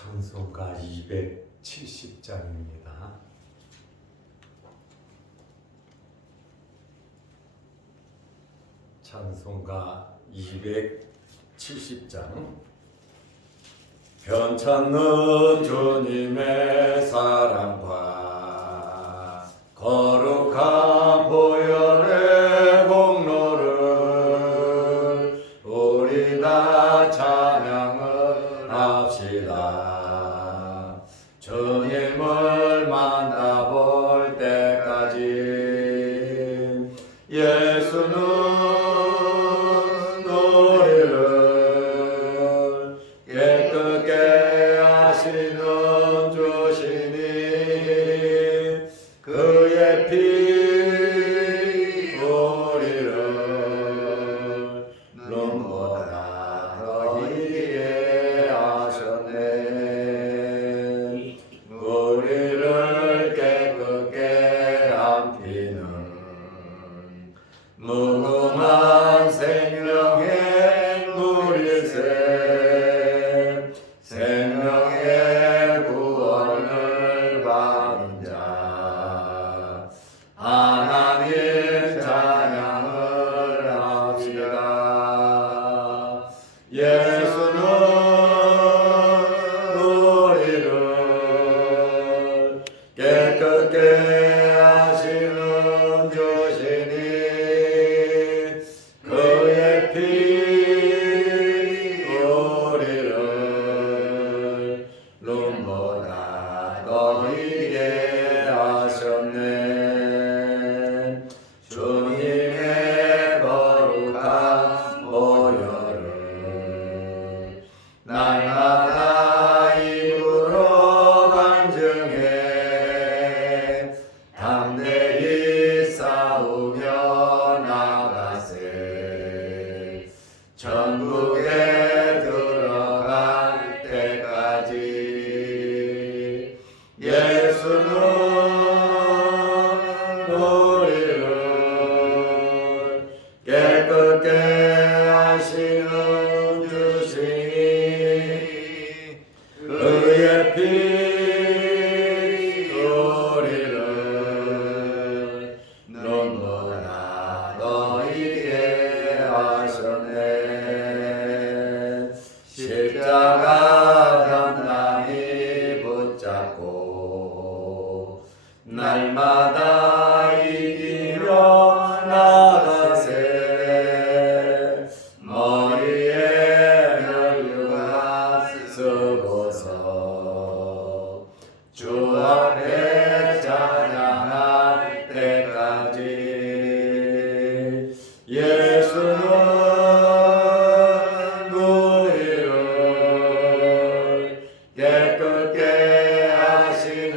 찬송가 270장입니다. 찬송가 270장. 편찮는 주님의 사랑과 거룩한 보혈의 공로를 우리 다 찬양을 합시다. 주님을 만나볼 때까지 예수는 우리를 깨끗게 하시는 주시니 그의 피 우리를 눈보다 더 희게 하셨네. 우리를 깨끗게 한 피는 무궁한 생명의 물일세. 생명의 구원을 받은 자 하나님 찬양을 합시다. 예수는 우리를 깨끗게 하시는 주시니 그의 피 우리를 눈보다 더 희게 하셨네. 주님의 거룩한 보혈을 날마다 입으로 간증해 담대히 싸우며 나가세. 천국에 들어갈 때까지 예수는 우리를 깨끗게 하시는 주시니 그의 피 우리를 눈보다 더 희게 하셨네. 십자가 단단히 붙잡고 날마다 이기며 나가세. 머리에 멸류관 쓰고서 주 앞에 찬양할 때까지 예수는 우리를 깨끗게 하시는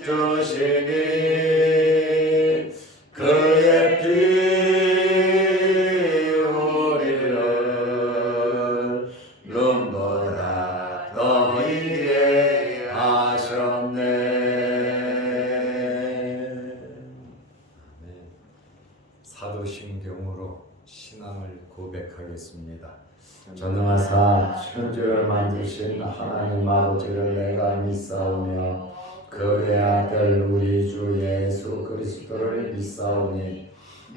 주시니 그의 피 우리를 눈보다 더 희게 하셨네. 사도신경으로 신앙을 고백하겠습니다. 전능하사 천지를 만드신 하나님 아버지를 내가 믿사오며 그의 아들 우리 주 예수 그리스도를 믿사오니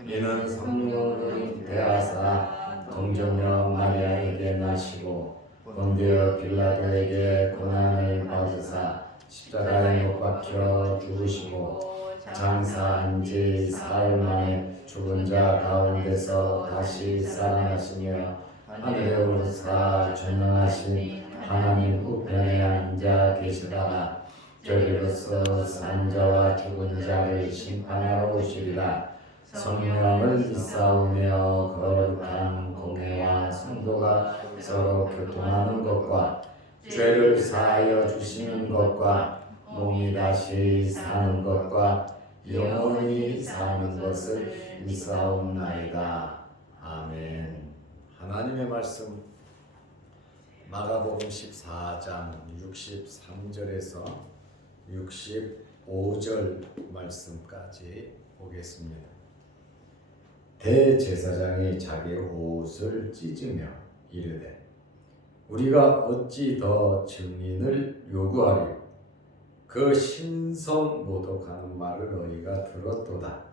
이는 성령으로 대하사 동정녀 마리아에게 나시고 본디오 빌라도에게 고난을 받으사 십자가에 못 박혀 죽으시고 장사한 지 사흘 만에 죽은 자 가운데서 다시 살아나시며 하늘에 오르사 전능하신 하나님 우편에 앉아 계시다가 저리로서 산 자와 죽은 자를 심판하러 오시리라. 성령을 믿사오며 거룩한 공회와 성도가 서로 교통하는 것과 죄를 사하여 주시는 것과 몸이 다시 사는 것과 영원히 사는 것을 믿사옵나이다. 아멘. 하나님의 말씀 마가복음 14장 63절에서 65절 말씀까지 보겠습니다. 대제사장이 자기 옷을 찢으며 이르되 우리가 어찌 더 증인을 요구하리요? 그 신성 모독하는 말을 너희가 들었도다.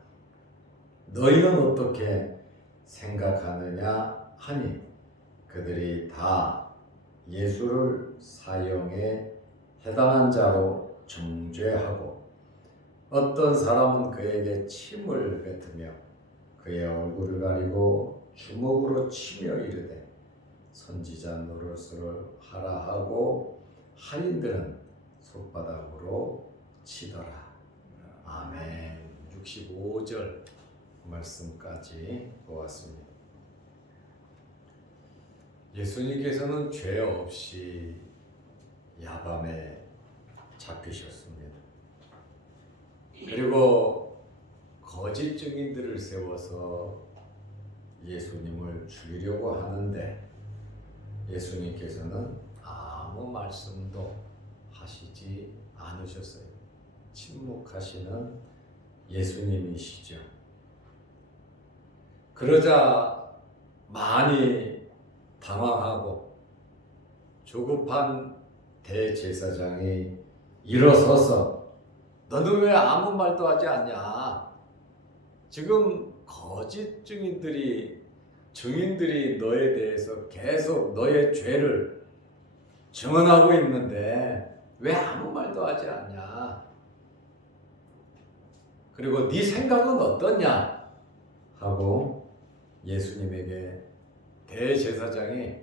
너희는 어떻게 생각하느냐 하니 그들이 다 예수를 사형에 해당한 자로 정죄하고 어떤 사람은 그에게 침을 뱉으며 그의 얼굴을 가리고 주먹으로 치며 이르되 선지자 노릇을 하라 하고 할인들은 손바닥으로 치더라. 아멘. 65절 말씀까지 보았습니다. 예수님께서는 죄 없이 야밤에 잡히셨습니다. 그리고 거짓 증인들을 세워서 예수님을 죽이려고 하는데 예수님께서는 아무 말씀도 하시지 않으셨어요. 침묵하시는 예수님이시죠. 그러자 많이 당황하고 조급한 대제사장이 일어서서 너는 왜 아무 말도 하지 않냐? 지금 거짓 증인들이 너에 대해서 계속 너의 죄를 증언하고 있는데 왜 아무 말도 하지 않냐? 그리고 네 생각은 어떠냐? 하고 예수님에게 대제사장이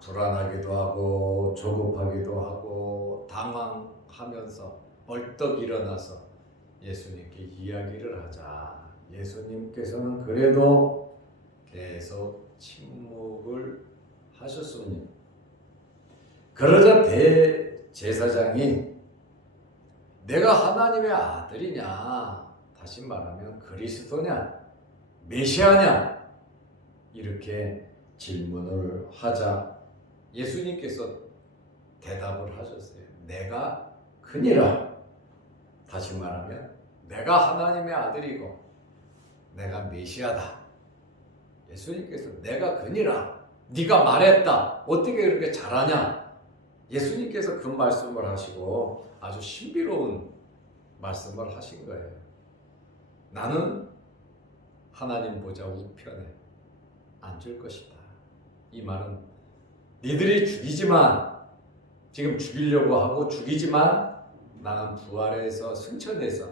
불안하기도 하고 조급하기도 하고 당황하면서 벌떡 일어나서 예수님께 이야기를 하자. 예수님께서는 그래도 계속 침묵을 하셨습니다. 그러자 대제사장이 내가 하나님의 아들이냐, 다시 말하면 그리스도냐, 메시아냐, 이렇게 질문을 하자 예수님께서 대답을 하셨어요. 내가 그니라. 다시 말하면 내가 하나님의 아들이고 내가 메시아다. 예수님께서 내가 그니라. 네가 말했다. 어떻게 그렇게 잘하냐? 예수님께서 그 말씀을 하시고 아주 신비로운 말씀을 하신 거예요. 나는 하나님 보좌 우편에 앉을 것이다. 이 말은 니들이 지금 죽이려고 하고 죽이지만 나는 부활해서 승천해서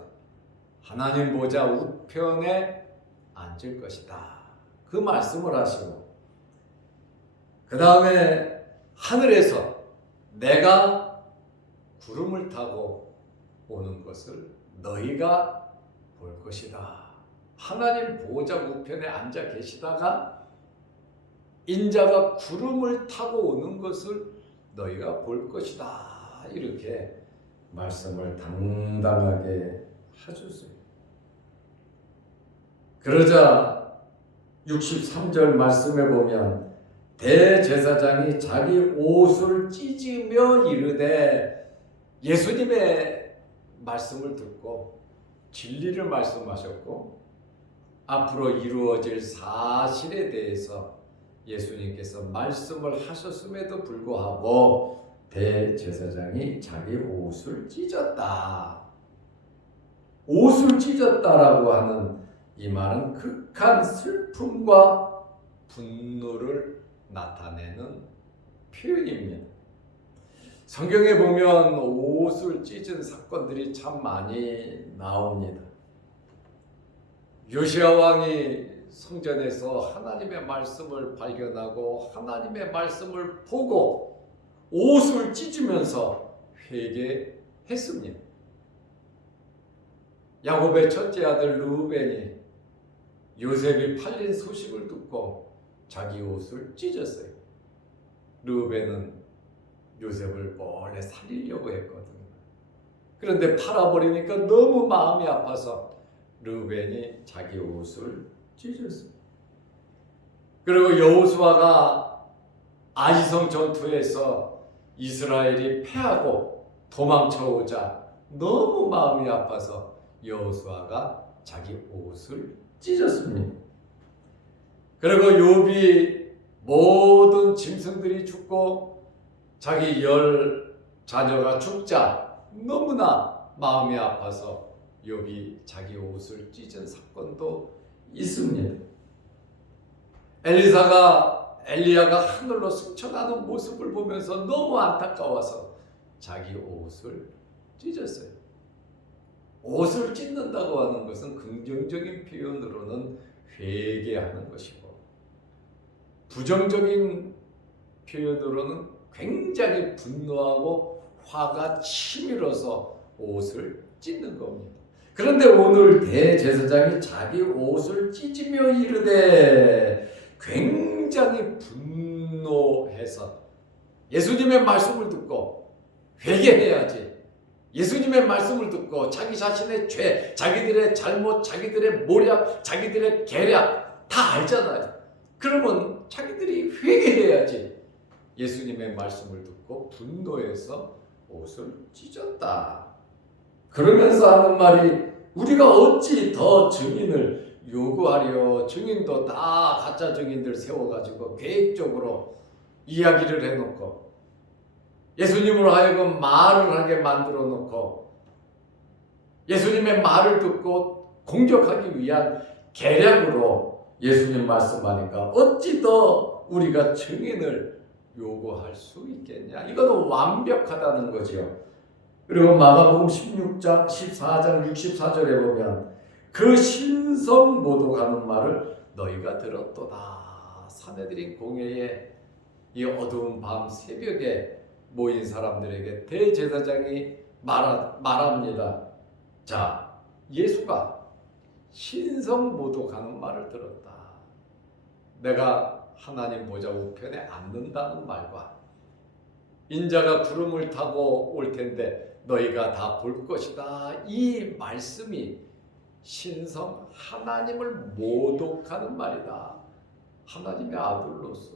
하나님 보좌 우편에 앉을 것이다. 그 말씀을 하시고 그 다음에 하늘에서 내가 구름을 타고 오는 것을 너희가 볼 것이다. 하나님 보좌 우편에 앉아 계시다가 인자가 구름을 타고 오는 것을 너희가 볼 것이다. 이렇게 말씀을 당당하게 하셨어요. 그러자 63절 말씀에 보면 대제사장이 자기 옷을 찢으며 이르되 예수님의 말씀을 듣고 진리를 말씀하셨고 앞으로 이루어질 사실에 대해서 예수님께서 말씀을 하셨음에도 불구하고 대제사장이 자기 옷을 찢었다. 옷을 찢었다라고 하는 이 말은 극한 슬픔과 분노를 나타내는 표현입니다. 성경에 보면 옷을 찢은 사건들이 참 많이 나옵니다. 요시야 왕이 성전에서 하나님의 말씀을 발견하고 하나님의 말씀을 보고 옷을 찢으면서 회개했습니다. 야곱의 첫째 아들 르우벤이 요셉이 팔린 소식을 듣고 자기 옷을 찢었어요. 르우벤은 요셉을 몰래 살리려고 했거든요. 그런데 팔아버리니까 너무 마음이 아파서 르우벤이 자기 옷을 찢었어요. 그리고 여호수아가 아이성 전투에서 이스라엘이 패하고 도망쳐오자 너무 마음이 아파서 여호수아가 자기 옷을 찢었습니다. 그리고 욥이 모든 짐승들이 죽고 자기 10자녀가 죽자 너무나 마음이 아파서 욥이 자기 옷을 찢은 사건도 있습니다. 엘리야가 하늘로 승천하는 모습을 보면서 너무 안타까워서 자기 옷을 찢었어요. 옷을 찢는다고 하는 것은 긍정적인 표현으로는 회개하는 것이고, 부정적인 표현으로는 굉장히 분노하고 화가 치밀어서 옷을 찢는 겁니다. 그런데 오늘 대제사장이 자기 옷을 찢으며 이르되 굉장히 분노해서 예수님의 말씀을 듣고 회개해야지, 예수님의 말씀을 듣고 자기 자신의 죄, 자기들의 잘못, 자기들의 모략, 자기들의 계략 다 알잖아요. 그러면 자기들이 회개해야지. 예수님의 말씀을 듣고 분노해서 옷을 찢었다. 그러면서 하는 말이, 우리가 어찌 더 증인을 요구하려, 증인도 다 가짜 증인들 세워가지고 계획적으로 이야기를 해놓고 예수님으로 하여금 말을 하게 만들어 놓고 예수님의 말을 듣고 공격하기 위한 계략으로 예수님 말씀하니까 어찌 더 우리가 증인을 요구할 수 있겠냐. 이거는 완벽하다는 거죠. 그리고 마가복음 16장 14장 64절에 보면 그 신성 모독하는 말을 너희가 들었도다. 사내들인 공회에 이 어두운 밤 새벽에 모인 사람들에게 대제사장이 말합니다. 자, 예수가 신성 모독하는 말을 들었다. 내가 하나님 보좌 우편에 앉는다는 말과 인자가 구름을 타고 올 텐데 너희가 다 볼 것이다. 이 말씀이 신성 하나님을 모독하는 말이다. 하나님의 아들로서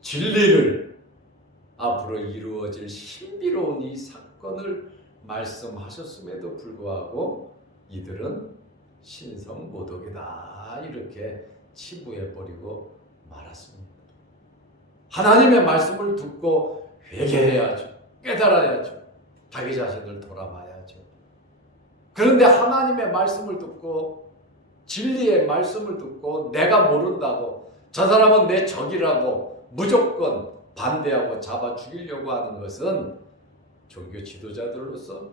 진리를 앞으로 이루어질 신비로운 이 사건을 말씀하셨음에도 불구하고 이들은 신성 모독이다. 이렇게 치부해버리고 말았습니다. 하나님의 말씀을 듣고 회개해야죠. 깨달아야죠. 자기 자신을 돌아봐야죠. 그런데 하나님의 말씀을 듣고 진리의 말씀을 듣고 내가 모른다고 저 사람은 내 적이라고 무조건 반대하고 잡아 죽이려고 하는 것은 종교 지도자들로서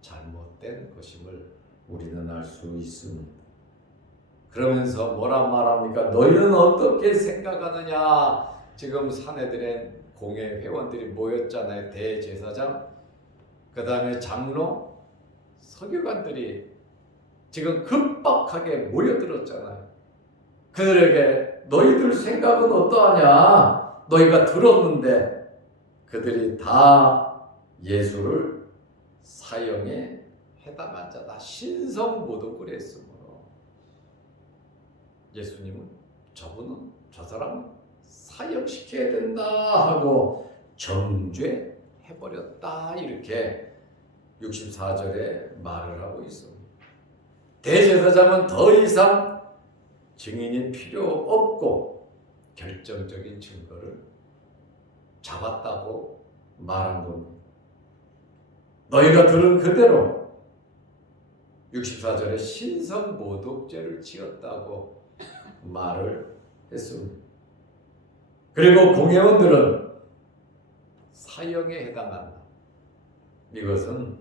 잘못된 것임을 우리는 알 수 있습니다. 그러면서 뭐라 말합니까? 너희는 어떻게 생각하느냐? 지금 사내들의 공회 회원들이 모였잖아요. 대제사장, 그 다음에 장로, 서기관들이 지금 급박하게 모여들었잖아요. 그들에게 너희들 생각은 어떠하냐? 너희가 들었는데 그들이 다 예수를 사형에 해당한 자다. 신성 모독을 했으므로 예수님은 저분은 저 사람은 사형시켜야 된다 하고 정죄해버렸다. 이렇게 64절에 말을 하고 있습니다. 대제사장은 더 이상 증인이 필요 없고 결정적인 증거를 잡았다고 말한 겁니다. 너희가 들은 그대로 64절에 신성 모독죄를 지었다고 말을 했습니다. 그리고 공회원들은 사형에 해당한다. 이것은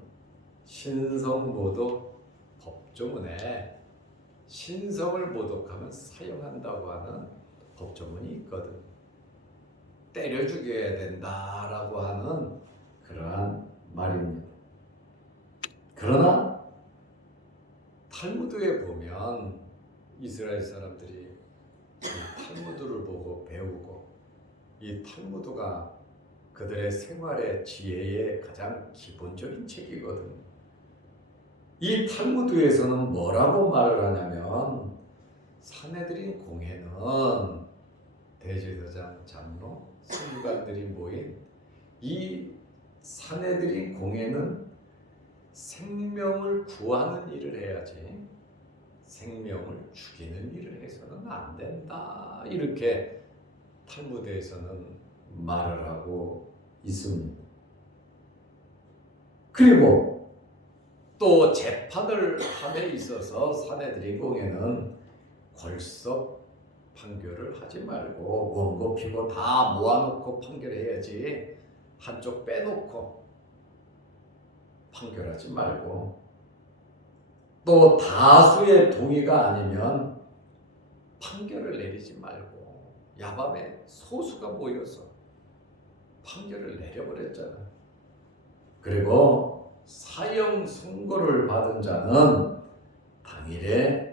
신성 모독 법조문에 신성을 모독하면 사형한다고 하는 법조문이 있거든. 때려 죽여야 된다라고 하는 그러한 말입니다. 그러나 탈무드에 보면 이스라엘 사람들이 이 탈무드를 보고 배우고 이 탈무드가 그들의 생활의 지혜의 가장 기본적인 책이거든요. 이 탈무드에서는 뭐라고 말을 하냐면 사내들인 공회는 대제사장, 장로, 서기관들이 모인 이 사내들인 공회는 생명을 구하는 일을 해야지 생명을 죽이는 일을 해서는 안 된다. 이렇게 탈무드에서는 말을 하고 있습니다. 그리고 또 재판을 함에 있어서 사내들인공에는 골석 판결을 하지 말고 원고 피고 다 모아놓고 판결해야지 한쪽 빼놓고 판결하지 말고 또 다수의 동의가 아니면 판결을 내리지 말고 야밤에 소수가 모여서 판결을 내려버렸잖아. 그리고 사형 선고를 받은 자는 당일에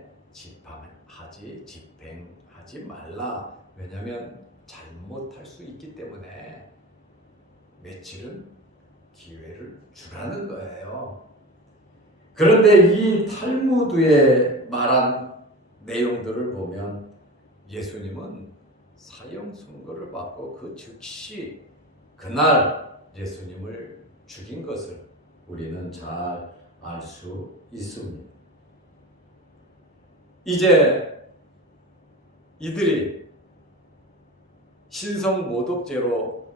집행하지 말라. 왜냐하면 잘못할 수 있기 때문에 며칠은 기회를 주라는 거예요. 그런데 이 탈무드에 말한 내용들을 보면 예수님은 사형 선고를 받고 그 즉시 그날 예수님을 죽인 것을 우리는 잘 알 수 있습니다. 이제 이들이 신성모독죄로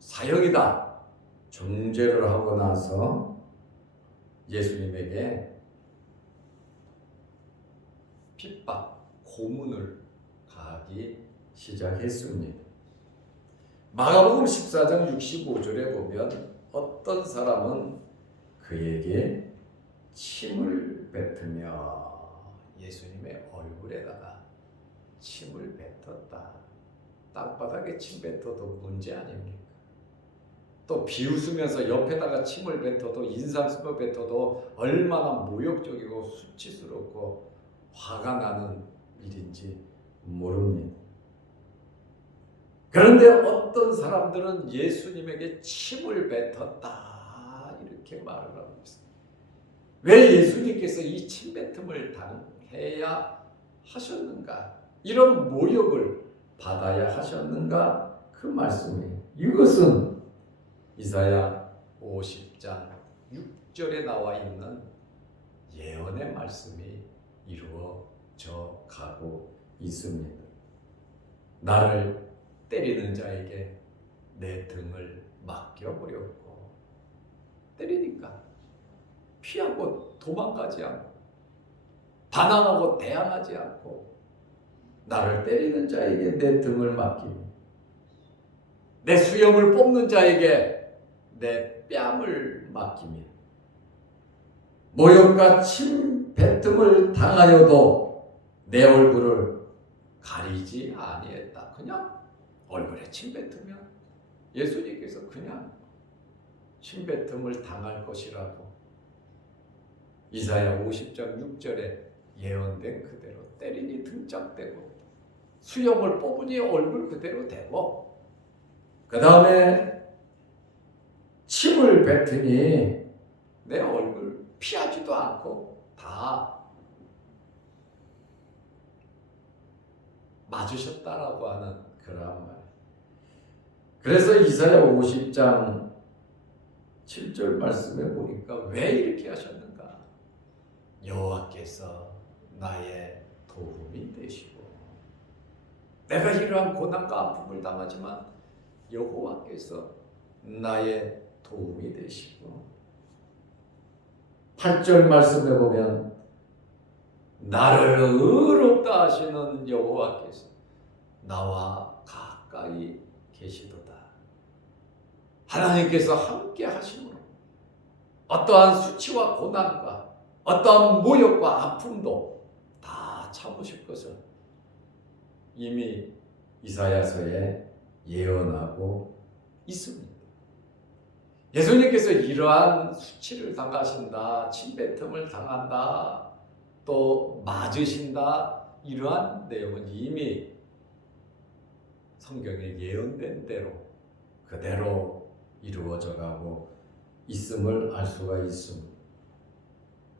사형이다 정죄를 하고 나서 예수님에게 핍박, 고문을 가하기 시작했습니다. 마가복음 14장 65절에 보면 어떤 사람은 그에게 침을 뱉으며 예수님의 얼굴에다가 침을 뱉었다. 땅바닥에 침 뱉어도 문제 아닙니까? 또 비웃으면서 옆에다가 침을 뱉어도 인상심을 뱉어도 얼마나 모욕적이고 수치스럽고 화가 나는 일인지 모릅니다. 그런데 어떤 사람들은 예수님에게 침을 뱉었다 이렇게 말을 하고 있습니다. 왜 예수님께서 이 침뱉음을 당해야 하셨는가? 이런 모욕을 받아야 하셨는가? 그 말씀이에요. 이것은 이사야 50장 6절에 나와 있는 예언의 말씀이 이루어져 가고 있습니다. 나를 때리는 자에게 내 등을 맡겨버렸고, 때리니까 피하고 도망가지 않고 반항하고 대항하지 않고 나를 때리는 자에게 내 등을 맡기며 내 수염을 뽑는 자에게 내 뺨을 맡기며 모욕과 침 뱉음을 당하여도 내 얼굴을 가리지 아니했다. 그냥 얼굴에 침 뱉으면 예수님께서 그냥 침 뱉음을 당할 것이라고 이사야 50장 6절에 예언된 그대로 때리니 등짝대고 수염을 뽑으니 얼굴 그대로 대고 그 다음에 침을 뱉으니 내 얼굴 피하지도 않고 다 맞으셨다라고 하는 그러한 말. 그래서 이사야 50장 7절 말씀에 보니까 왜 이렇게 하셨는가? 여호와께서 나의 도움이 되시고 내가 이러한 고난과 아픔을 당하지만 여호와께서 나의 도움이 되시고 8절 말씀에 보면 나를 의롭다 하시는 여호와께서 나와 가까이 계시도다. 하나님께서 함께 하심으로 어떠한 수치와 고난과 어떠한 모욕과 아픔도 다 참으실 것을 이미 이사야서에 예언하고 있습니다. 예수님께서 이러한 수치를 당하신다, 침뱉음을 당한다, 또 맞으신다 이러한 내용은 이미 성경에 예언된 대로 그대로 이루어져 가고 있음을 알 수가 있습니다.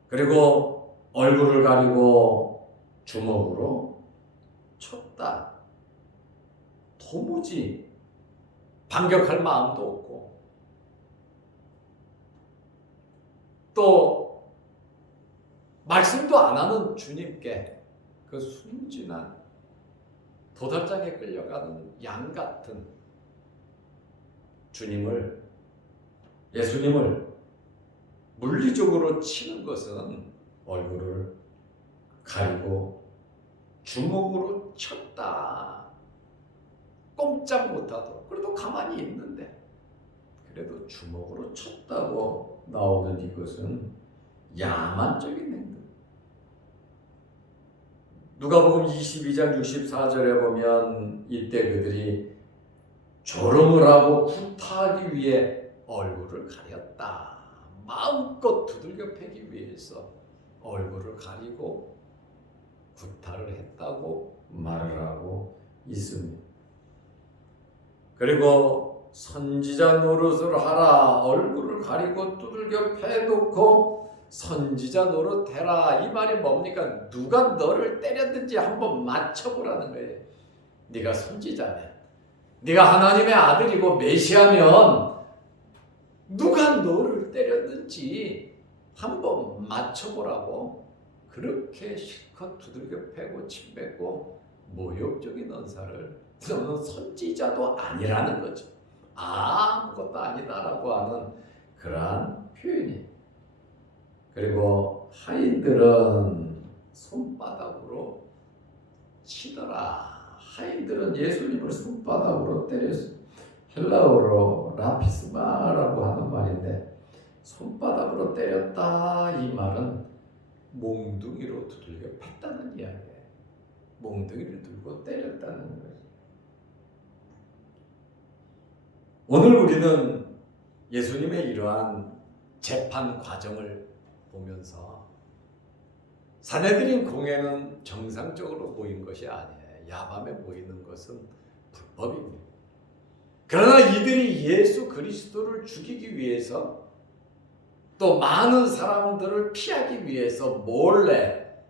그리고 얼굴을 가리고 주먹으로 쳤다. 도무지 반격할 마음도 없고 또 말씀도 안 하는 주님께 그 순진한 도살장에 끌려가는 양 같은 예수님을 물리적으로 치는 것은 얼굴을 가리고 주먹으로 쳤다. 꼼짝 못하도록. 그래도 가만히 있는데 그래도 주먹으로 쳤다고 나오는 이것은 야만적인 행동. 누가복음 22장 64절에 보면 이때 그들이 조롱을 하고 구타하기 위해 얼굴을 가렸다. 마음껏 두들겨 패기 위해서 얼굴을 가리고 구타를 했다고 말을 하고 있습니다. 그리고 선지자 노릇을 하라. 얼굴을 가리고 두들겨 패놓고 선지자 노릇해라. 이 말이 뭡니까? 누가 너를 때렸든지 한번 맞춰보라는 거예요. 네가 선지자면, 네가 하나님의 아들이고 메시아면 누가 너를 때렸든지 한번 맞춰보라고 그렇게 실컷 두들겨 패고 침뱉고 모욕적인 언사를 너는 선지자도 아니라는 거죠. 아무것도 아니다라고 하는 그러한 표현이. 그리고 하인들은 손바닥으로 치더라. 하인들은 예수님을 손바닥으로 때렸어요. 헬라어로 라피스마라고 하는 말인데 손바닥으로 때렸다 이 말은 몽둥이로 두들겨 팼다는 이야기예요. 몽둥이를 들고 때렸다는 거예요. 오늘 우리는 예수님의 이러한 재판 과정을 보면서 사내들인 공회는 정상적으로 모인 것이 아니에요. 야밤에 모이는 것은 불법입니다. 그러나 이들이 예수 그리스도를 죽이기 위해서 또 많은 사람들을 피하기 위해서 몰래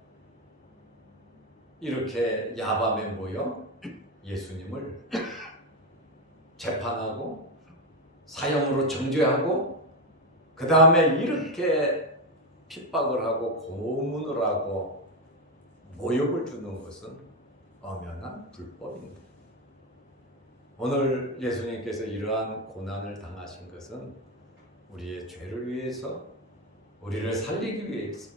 이렇게 야밤에 모여 예수님을 재판하고 사형으로 정죄하고 그 다음에 이렇게 핍박을 하고 고문을 하고 모욕을 주는 것은 엄연한 불법입니다. 오늘 예수님께서 이러한 고난을 당하신 것은 우리의 죄를 위해서, 우리를 살리기 위해서,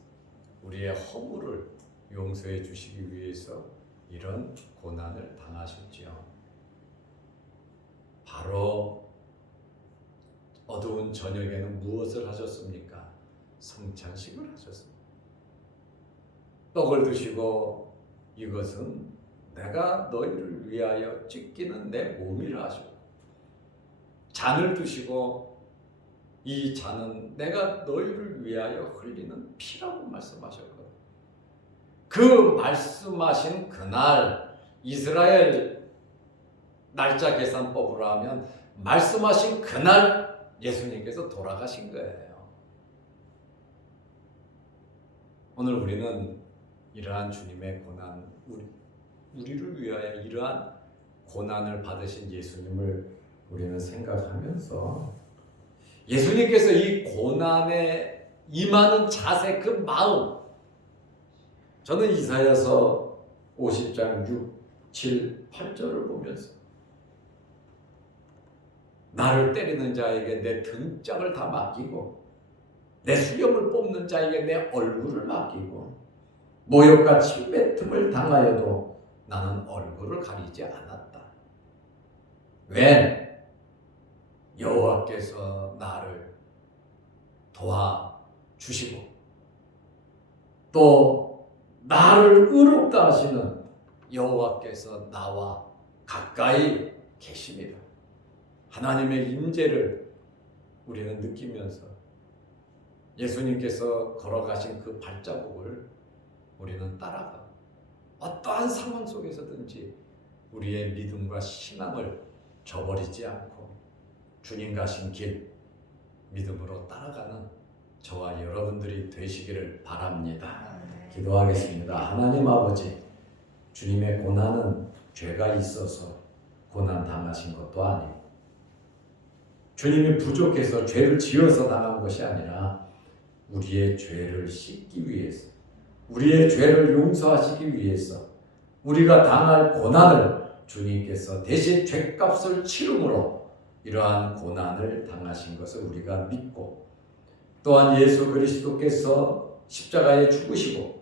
우리의 허물을 용서해 주시기 위해서 이런 고난을 당하셨지요. 바로 어두운 저녁에는 무엇을 하셨습니까? 성찬식을 하셨습니다. 떡을 드시고 이것은 내가 너희를 위하여 찢기는 내 몸이라 하셨고, 잔을 드시고 이 잔은 내가 너희를 위하여 흘리는 피라고 말씀하셨거든요. 그 말씀하신 그날 이스라엘 날짜 계산법으로 하면 말씀하신 그날 예수님께서 돌아가신 거예요. 오늘 우리는 이러한 주님의 고난, 우리를 위하여 이러한 고난을 받으신 예수님을 우리는 생각하면서 예수님께서 이 고난에 임하는 자세, 그 마음, 저는 이사야서 50장 6, 7, 8절을 보면서 나를 때리는 자에게 내 등짝을 다 맡기고 내 수염을 뽑는 자에게 내 얼굴을 맡기고 모욕과 침뱉음을 당하여도 나는 얼굴을 가리지 않았다. 왜? 여호와께서 나를 도와주시고 또 나를 의롭다 하시는 여호와께서 나와 가까이 계십니다. 하나님의 임재를 우리는 느끼면서 예수님께서 걸어가신 그 발자국을 우리는 따라가 어떠한 상황 속에서든지 우리의 믿음과 신앙을 저버리지 않고 주님 가신 길 믿음으로 따라가는 저와 여러분들이 되시기를 바랍니다. 기도하겠습니다. 하나님 아버지, 주님의 고난은 죄가 있어서 고난 당하신 것도 아니고 주님이 부족해서 죄를 지어서 당한 것이 아니라 우리의 죄를 씻기 위해서, 우리의 죄를 용서하시기 위해서 우리가 당할 고난을 주님께서 대신 죗값을 치름으로 이러한 고난을 당하신 것을 우리가 믿고, 또한 예수 그리스도께서 십자가에 죽으시고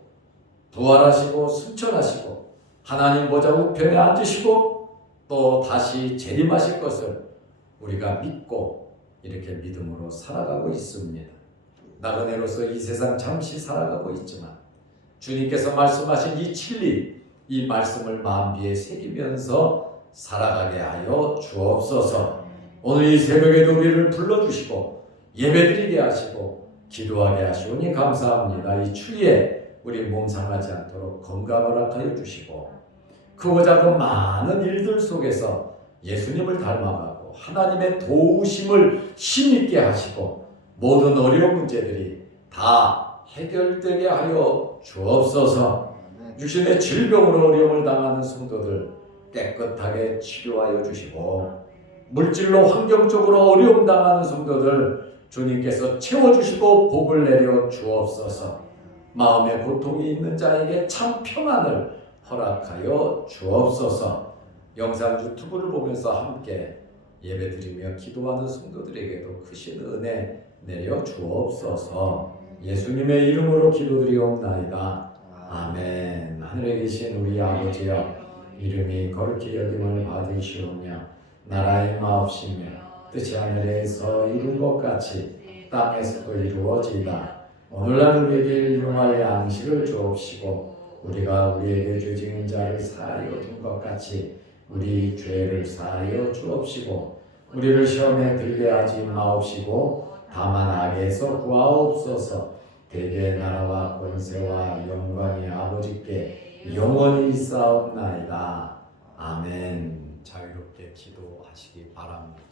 부활하시고 승천하시고 하나님 보좌 우편에 앉으시고 또 다시 재림하실 것을 우리가 믿고 이렇게 믿음으로 살아가고 있습니다. 나그네로서 이 세상 잠시 살아가고 있지만 주님께서 말씀하신 이 진리, 이 말씀을 마음비에 새기면서 살아가게 하여 주옵소서. 오늘 이 새벽에도 우리를 불러주시고 예배드리게 하시고 기도하게 하시오니 감사합니다. 이 추위에 우리 몸 상하지 않도록 건강을 허락하여 주시고 크고 작은 많은 일들 속에서 예수님을 닮아가고 하나님의 도우심을 힘있게 하시고 모든 어려운 문제들이 다 해결되게 하여 주옵소서. 육신의 질병으로 어려움을 당하는 성도들 깨끗하게 치료하여 주시고 물질로 환경적으로 어려움 당하는 성도들 주님께서 채워주시고 복을 내려 주옵소서. 마음에 고통이 있는 자에게 참 평안을 허락하여 주옵소서. 영상 유튜브를 보면서 함께 예배드리며 기도하는 성도들에게도 크신 은혜 내려 주옵소서. 예수님의 이름으로 기도드리옵나이다. 아멘. 하늘에 계신 우리 아버지여, 이름이 거룩히 여김을 받으시오며 나라의 마옵시며 뜻이 하늘에서 이룬 것 같이 땅에서도 이루어지이다. 오늘날 우리에게 일용할 양식을 주옵시고 우리가 우리에게 죄 지은 자를 사하여 준 것 같이 우리 죄를 사하여 주옵시고 우리를 시험에 들게 하지 마옵시고 다만 악에서 구하옵소서. 대개 나라와 권세와 영광이 아버지께 영원히 있사옵나이다. 아멘. 자유롭게 기도하시기 바랍니다.